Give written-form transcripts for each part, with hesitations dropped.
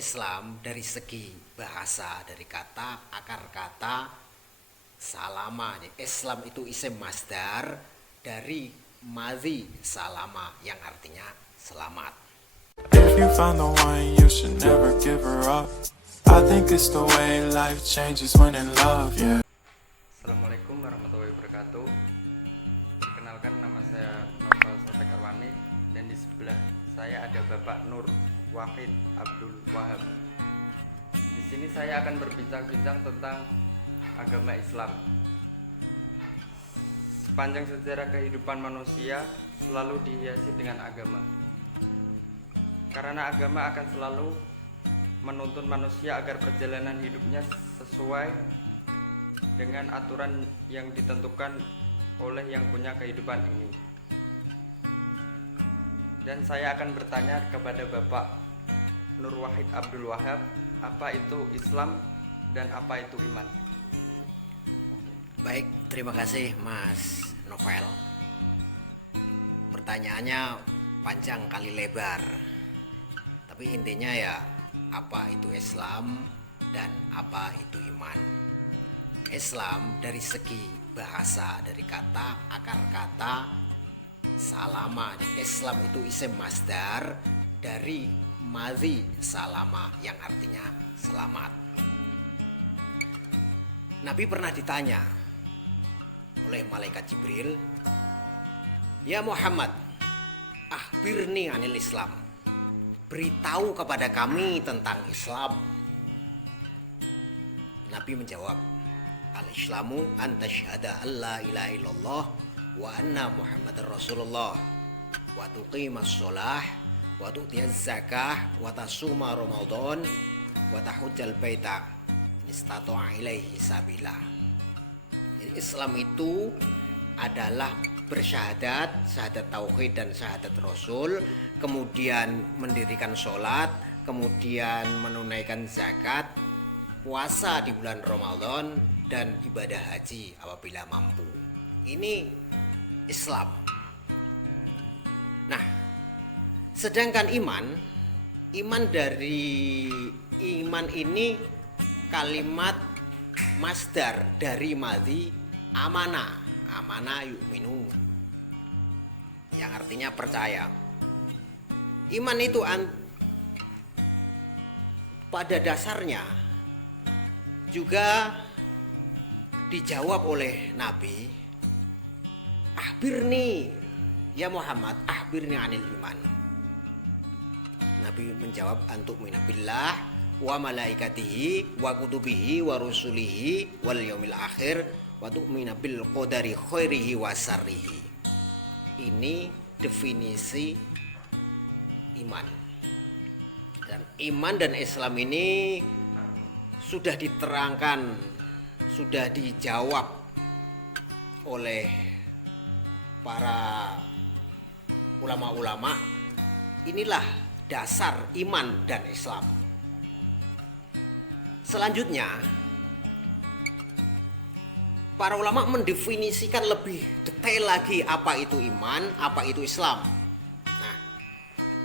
Islam dari segi bahasa, dari kata, akar kata salama. Islam itu isim masdar dari madhi salama yang artinya selamat. If you found the one, you should never give her up. I think it's the way life changes when in love, yeah. Assalamualaikum warahmatullahi wabarakatuh. Perkenalkan, nama saya Novel Sofek Arwani dan di sebelah saya ada Bapak Nur Wahid Abdul Wahab. Di sini saya akan berbincang-bincang tentang agama Islam. Sepanjang sejarah kehidupan manusia selalu dihiasi dengan agama. Karena agama akan selalu menuntun manusia agar perjalanan hidupnya sesuai dengan aturan yang ditentukan oleh yang punya kehidupan ini. Dan saya akan bertanya kepada Bapak Nur Wahid Abdul Wahab, apa itu Islam dan apa itu iman? Baik, terima kasih Mas Novel. Pertanyaannya panjang kali lebar, tapi intinya ya, apa itu Islam dan apa itu iman. Islam dari segi bahasa, dari kata, akar kata salama. Islam itu isim masdar dari madhi salama yang artinya selamat. Nabi pernah ditanya oleh malaikat Jibril, "Ya Muhammad, akhbirni anil Islam." Beritahu kepada kami tentang Islam. Nabi menjawab, "Al-Islamu an tasyhada alla ilaha illallah wa anna Muhammadar Rasulullah wa tuqimas shalah wa tu'tiyaz zakah wa tasuma Ramadan wa tahujjal baita in istata'a ilaihi sabila." Jadi Islam itu adalah bersyahadat, syahadat tauhid dan syahadat rasul, kemudian mendirikan sholat, kemudian menunaikan zakat, puasa di bulan Ramadan, dan ibadah haji apabila mampu. Ini Islam. Nah, sedangkan iman dari iman ini kalimat masdar dari madhi amanah yu'minu, yang artinya percaya. Iman itu pada dasarnya juga dijawab oleh Nabi, "Akhbirni ya Muhammad, akhbirni anil iman." Nabi menjawab, "Antu'mina billah wa malaikatihi wa kutubihi wa rusulihi wal yaumil akhir wa tu'mina bil qadari khairihi wa syarrihi." Ini definisi iman. Dan iman dan Islam ini sudah diterangkan, sudah dijawab oleh para ulama-ulama. Inilah dasar iman dan Islam. Selanjutnya, para ulama mendefinisikan lebih detail lagi apa itu iman, apa itu Islam. Nah,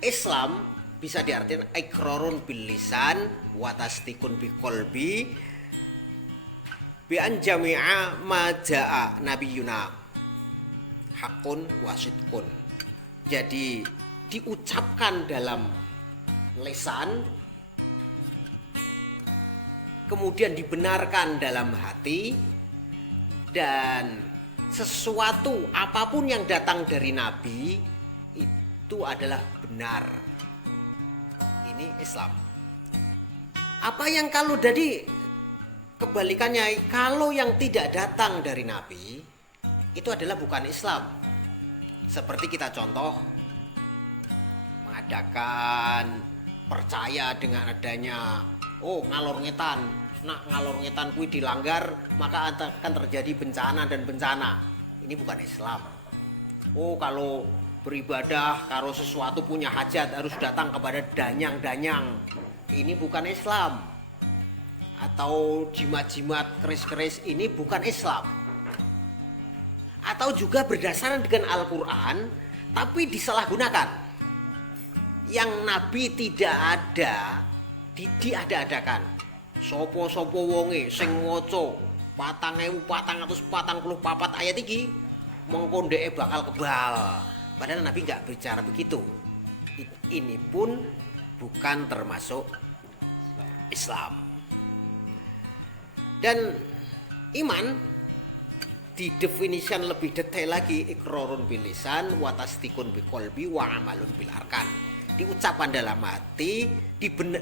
Islam bisa diartikan iqrarun bil lisan wa tasdiqun bi qalbi bi an jami'a ma jaa nabiyuna haqqun wa sidqun. Jadi diucapkan dalam lisan, kemudian dibenarkan dalam hati, dan sesuatu apapun yang datang dari Nabi itu adalah benar. Ini Islam. Apa yang kalau jadi kebalikannya, kalau yang tidak datang dari Nabi itu adalah bukan Islam. Seperti kita contoh mengadakan percaya dengan adanya ngalor ngetan. Nah, ngalor ngetan kui dilanggar, maka akan terjadi bencana dan bencana. Ini bukan Islam. Kalau beribadah, kalau sesuatu punya hajat harus datang kepada danyang-danyang. Ini bukan Islam. Atau jimat-jimat keris-keris, ini bukan Islam. Atau juga berdasarkan dengan Al-Quran, tapi disalahgunakan. Yang Nabi tidak ada diada-adakan. Sopo-sopo wonge sing maca 4444 ayat iki mengko ndeke bakal kebal. Padahal Nabi nggak bicara begitu. Ini pun bukan termasuk Islam. Dan iman didefinisikan lebih detail lagi, iqrarun bil lisan wa tasdiqun bil qalbi wa amalun bil arkan. Diucapkan dalam hati,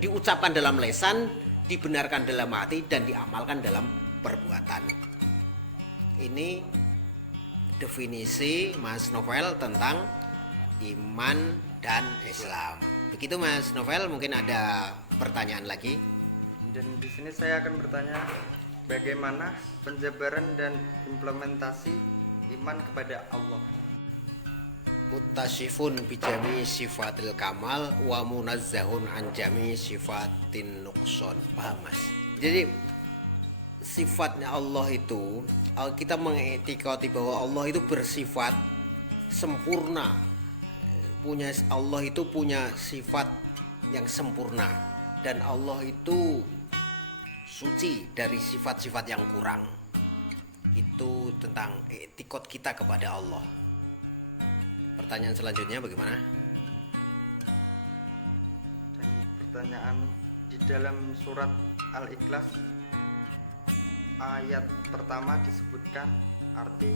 diucapkan dalam lisan, dibenarkan dalam hati dan diamalkan dalam perbuatan. Ini definisi Mas Novel tentang iman dan Islam. Begitu Mas Novel, mungkin ada pertanyaan lagi. Dan di sini saya akan bertanya, bagaimana penjabaran dan implementasi iman kepada Allah? Muttasifun bijami sifatil kamal wa munazzahun an jami sifatin nuqson. Paham Mas? Jadi sifatnya Allah itu, kita mengetikati bahwa Allah itu bersifat sempurna. Allah itu punya sifat yang sempurna, dan Allah itu suci dari sifat-sifat yang kurang. Itu tentang etikot kita kepada Allah. Pertanyaan selanjutnya bagaimana? Dan pertanyaan, di dalam surat Al-Ikhlas ayat pertama disebutkan arti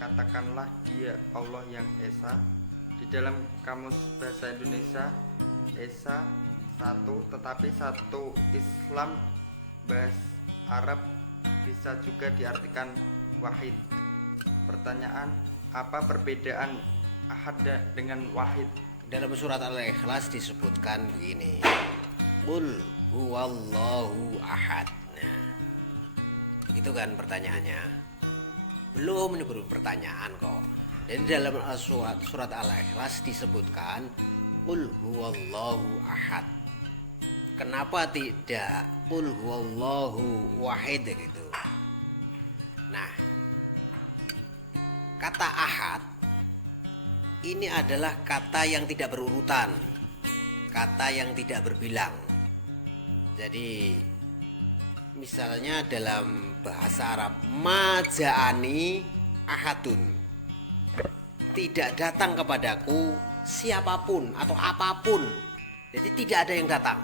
katakanlah dia Allah yang Esa. Di dalam kamus bahasa Indonesia Esa satu, tetapi satu Islam bahasa Arab bisa juga diartikan wahid. Pertanyaan, apa perbedaan ahad dengan wahid? Dalam surat Al-Ikhlas disebutkan begini, Qul huwallahu ahad. Nah, begitu kan pertanyaannya? Belum, ini baru pertanyaan kok. Dan dalam surat Al-Ikhlas disebutkan Qul huwallahu ahad. Kenapa tidak Qul huwallahu wahid gitu? Nah, kata ahad ini adalah kata yang tidak berurutan, kata yang tidak berbilang. Jadi misalnya dalam bahasa Arab, maja'ani ahadun, tidak datang kepadaku siapapun atau apapun. Jadi tidak ada yang datang.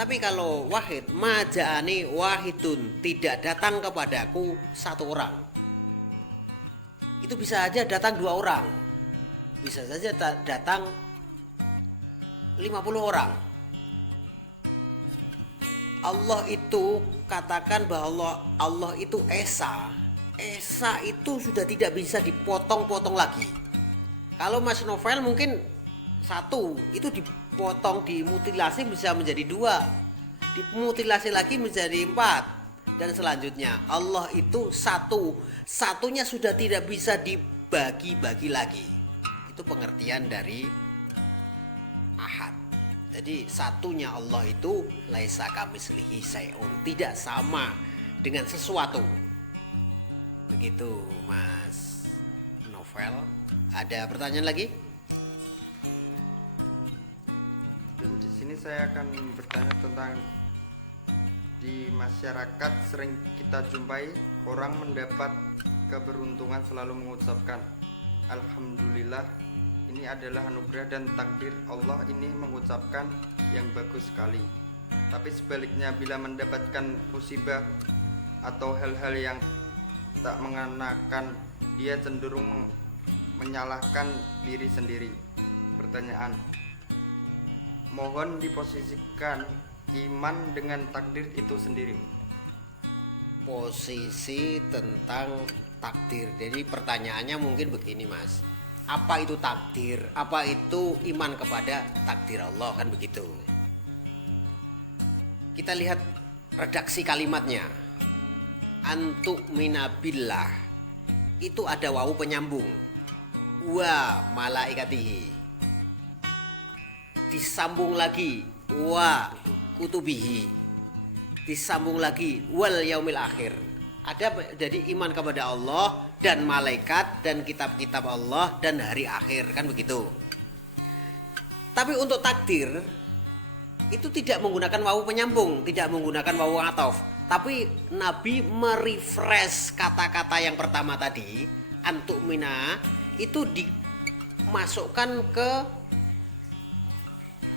Tapi kalau wahid, maja'ani wahidun, tidak datang kepadaku satu orang. Itu bisa saja datang 2 orang, bisa saja datang 50 orang. Allah itu, katakan bahwa Allah itu Esa. Esa itu sudah tidak bisa dipotong-potong lagi. Kalau Mas Novel mungkin satu, itu dipotong, dimutilasi bisa menjadi 2, dimutilasi lagi menjadi 4, dan selanjutnya. Allah itu satu, satunya sudah tidak bisa dibagi-bagi lagi. Itu pengertian dari ahad. Jadi satunya Allah itu laisa kamitslihi syai'un, tidak sama dengan sesuatu. Begitu Mas Novel. Ada pertanyaan lagi? Dan di sini saya akan bertanya tentang, di masyarakat sering kita jumpai orang mendapat keberuntungan selalu mengucapkan Alhamdulillah, ini adalah anugerah dan takdir Allah, ini mengucapkan yang bagus sekali. Tapi sebaliknya, bila mendapatkan musibah atau hal-hal yang tak mengenakan, dia cenderung menyalahkan diri sendiri. Pertanyaan, mohon diposisikan iman dengan takdir itu sendiri. Posisi tentang takdir. Jadi pertanyaannya mungkin begini Mas, apa itu takdir? Apa itu iman kepada takdir Allah? Kan begitu. Kita lihat redaksi kalimatnya. Antuk minabillah, itu ada wawu penyambung, wa malaikatihi, disambung lagi wa kutubihi, disambung lagi wal yaumil akhir. Ada, jadi iman kepada Allah dan malaikat dan kitab-kitab Allah dan hari akhir, kan begitu. Tapi untuk takdir itu tidak menggunakan wawu penyambung, tidak menggunakan wawu ataf, tapi Nabi merefresh kata-kata yang pertama tadi, antu'mina, itu dimasukkan ke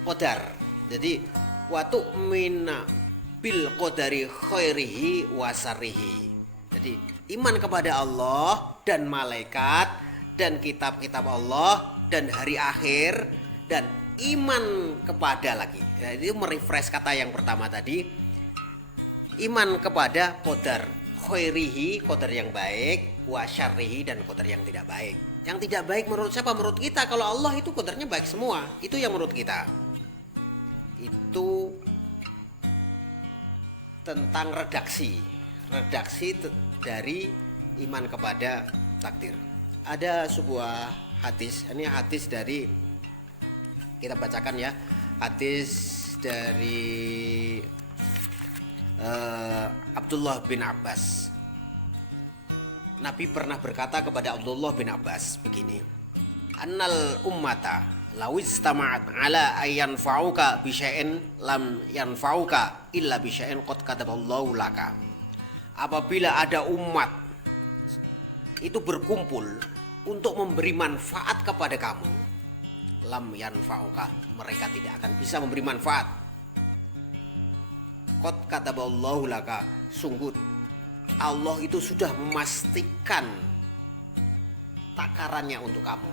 qadar. Jadi wa tu'mina bil qadari khairihi wa syarrihi. Jadi iman kepada Allah dan malaikat dan kitab-kitab Allah dan hari akhir dan iman kepada lagi. Jadi merefresh kata yang pertama tadi, iman kepada qadar khairihi, qadar yang baik, wa syarrihi, dan qadar yang tidak baik. Yang tidak baik menurut siapa? Menurut kita. Kalau Allah itu qadarnya baik semua. Itu yang menurut kita. Itu tentang redaksi dari iman kepada takdir. Ada sebuah hadis, ini hadis dari, kita bacakan ya, hadis dari Abdullah bin Abbas. Nabi pernah berkata kepada Abdullah bin Abbas begini, annal ummata lawistama'at ala ayyanfa'uka bisya'in lam yanfa'uka illa bisya'in qad kataballahu laka. Apabila ada umat itu berkumpul untuk memberi manfaat kepada kamu, lam yanfa'uka, mereka tidak akan bisa memberi manfaat. Qad kataballahu laka, sungguh Allah itu sudah memastikan takarannya untuk kamu.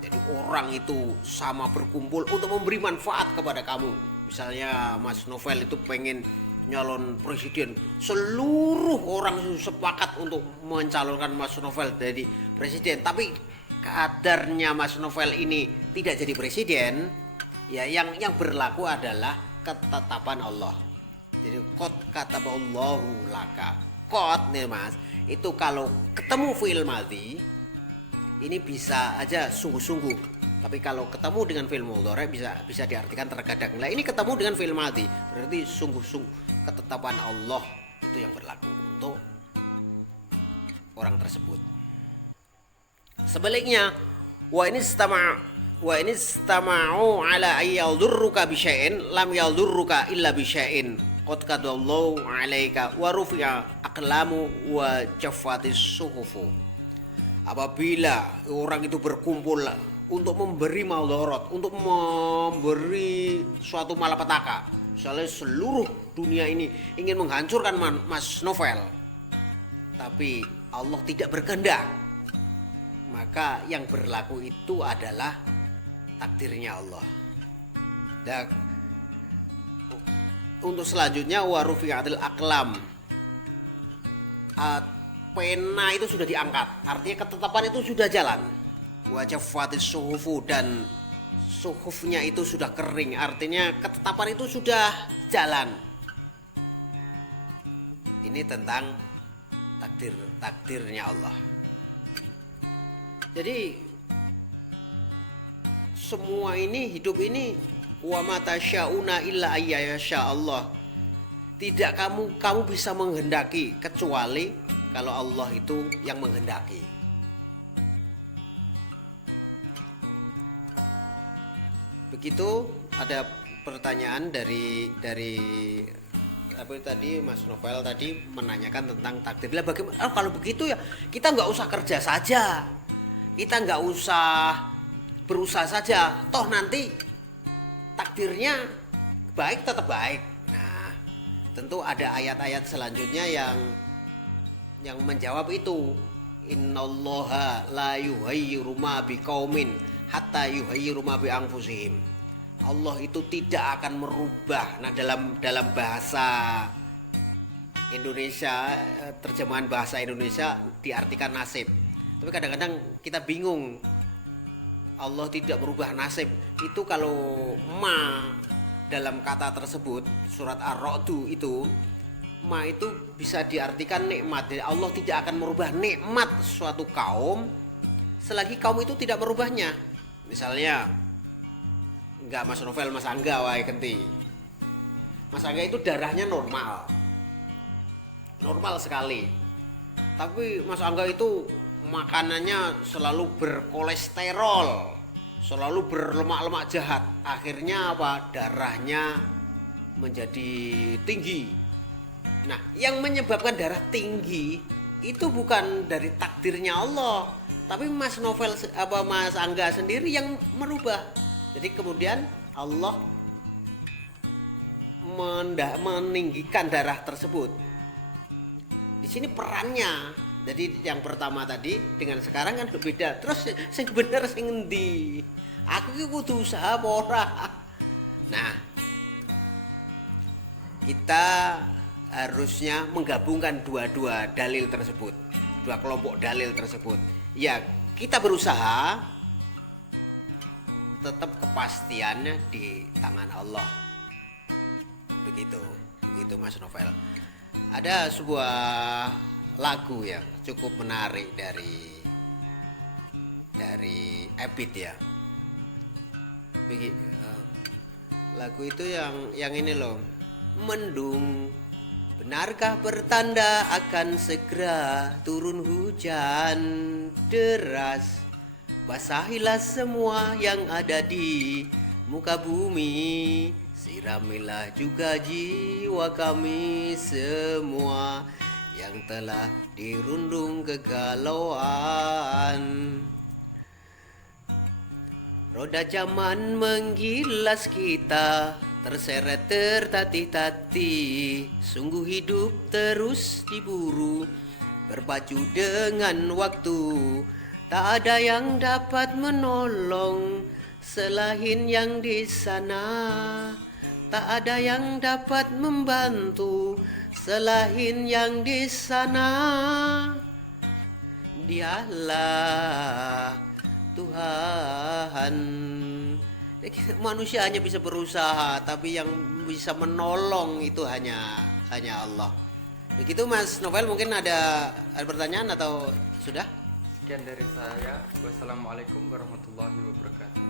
Jadi orang itu sama berkumpul untuk memberi manfaat kepada kamu. Misalnya Mas Novel itu pengen nyalon presiden, seluruh orang sepakat untuk mencalonkan Mas Novel jadi presiden, tapi kadarnya Mas Novel ini tidak jadi presiden, ya yang berlaku adalah ketetapan Allah. Jadi qad kataballahu laka. Qad nih Mas, itu kalau ketemu fi'il madhi ini bisa aja sungguh-sungguh, tapi kalau ketemu dengan fi'il mudhari bisa diartikan terkadang. Nah, ini ketemu dengan fi'il madhi, berarti sungguh-sungguh ketetapan Allah itu yang berlaku untuk orang tersebut. Sebaliknya, wa ini istama'u ala ayyadurruka bisya'in lam yadurruka illa bisya'in qad kadallahu 'alaika wa rufi'a aqlamu wa jaffatis suhufu. Apabila orang itu berkumpul untuk memberi madarat, untuk memberi suatu malapetaka, misalnya seluruh dunia ini ingin menghancurkan Mas Novel, tapi Allah tidak berkehendak, maka yang berlaku itu adalah takdirnya Allah. Dan untuk selanjutnya warufi'atil aqlam, pena itu sudah diangkat, artinya ketetapan itu sudah jalan. Wajafatis suhufu, dan suhufnya itu sudah kering, artinya ketetapan itu sudah jalan. Ini tentang takdirnya Allah. Jadi semua ini, hidup ini, wa ma tasyauna illa ayyasha Allah. Tidak kamu bisa menghendaki kecuali kalau Allah itu yang menghendaki. Begitu. Ada pertanyaan dari apa tadi, Mas Novel tadi menanyakan tentang takdir. Bagaimana kalau begitu ya kita nggak usah kerja saja, kita nggak usah berusaha saja, toh nanti takdirnya baik tetap baik. Nah, tentu ada ayat-ayat selanjutnya yang menjawab itu. Innallaha la yughayyiru ma biqaumin hatta yughayyiru ma bi anfusihim. Allah itu tidak akan merubah. Nah, dalam bahasa Indonesia, terjemahan bahasa Indonesia diartikan nasib. Tapi kadang-kadang kita bingung. Allah tidak merubah nasib. Itu kalau ma dalam kata tersebut, surat Ar-Ra'd itu, ma itu bisa diartikan nikmat. Jadi Allah tidak akan merubah nikmat suatu kaum selagi kaum itu tidak merubahnya. Misalnya enggak Mas Novel, Mas Angga wae genti. Mas Angga itu darahnya normal sekali, tapi Mas Angga itu makanannya selalu berkolesterol. selalu berlemak-lemak jahat. Akhirnya apa? Darahnya menjadi tinggi. Nah, yang menyebabkan darah tinggi itu bukan dari takdirnya Allah, tapi Mas Angga sendiri yang merubah. Jadi kemudian Allah meninggikan darah tersebut. Di sini perannya. Jadi yang pertama tadi dengan sekarang kan berbeda. Terus sing bener sing endi? Aku ki kudu usaha apa ora? Nah, kita harusnya menggabungkan dua dalil tersebut. Dua kelompok dalil tersebut. Ya, kita berusaha, tetap kepastiannya di tangan Allah. Begitu Mas Novel. Ada sebuah lagu yang cukup menarik dari Ebit ya. Lagu itu yang ini loh. Mendung, benarkah bertanda akan segera turun hujan deras? Basahilah semua yang ada di muka bumi, siramilah juga jiwa kami semua yang telah dirundung kegalauan. Roda zaman menggilas kita, terseret tertatih-tatih. Sungguh hidup terus diburu, berpacu dengan waktu. Tak ada yang dapat menolong selain yang di sana. Tak ada yang dapat membantu selain yang di sana. Dialah Tuhan. Manusia hanya bisa berusaha, tapi yang bisa menolong itu hanya Allah. Begitu Mas Novel, mungkin ada pertanyaan atau sudah? Sekian dari saya. Wassalamualaikum warahmatullahi wabarakatuh.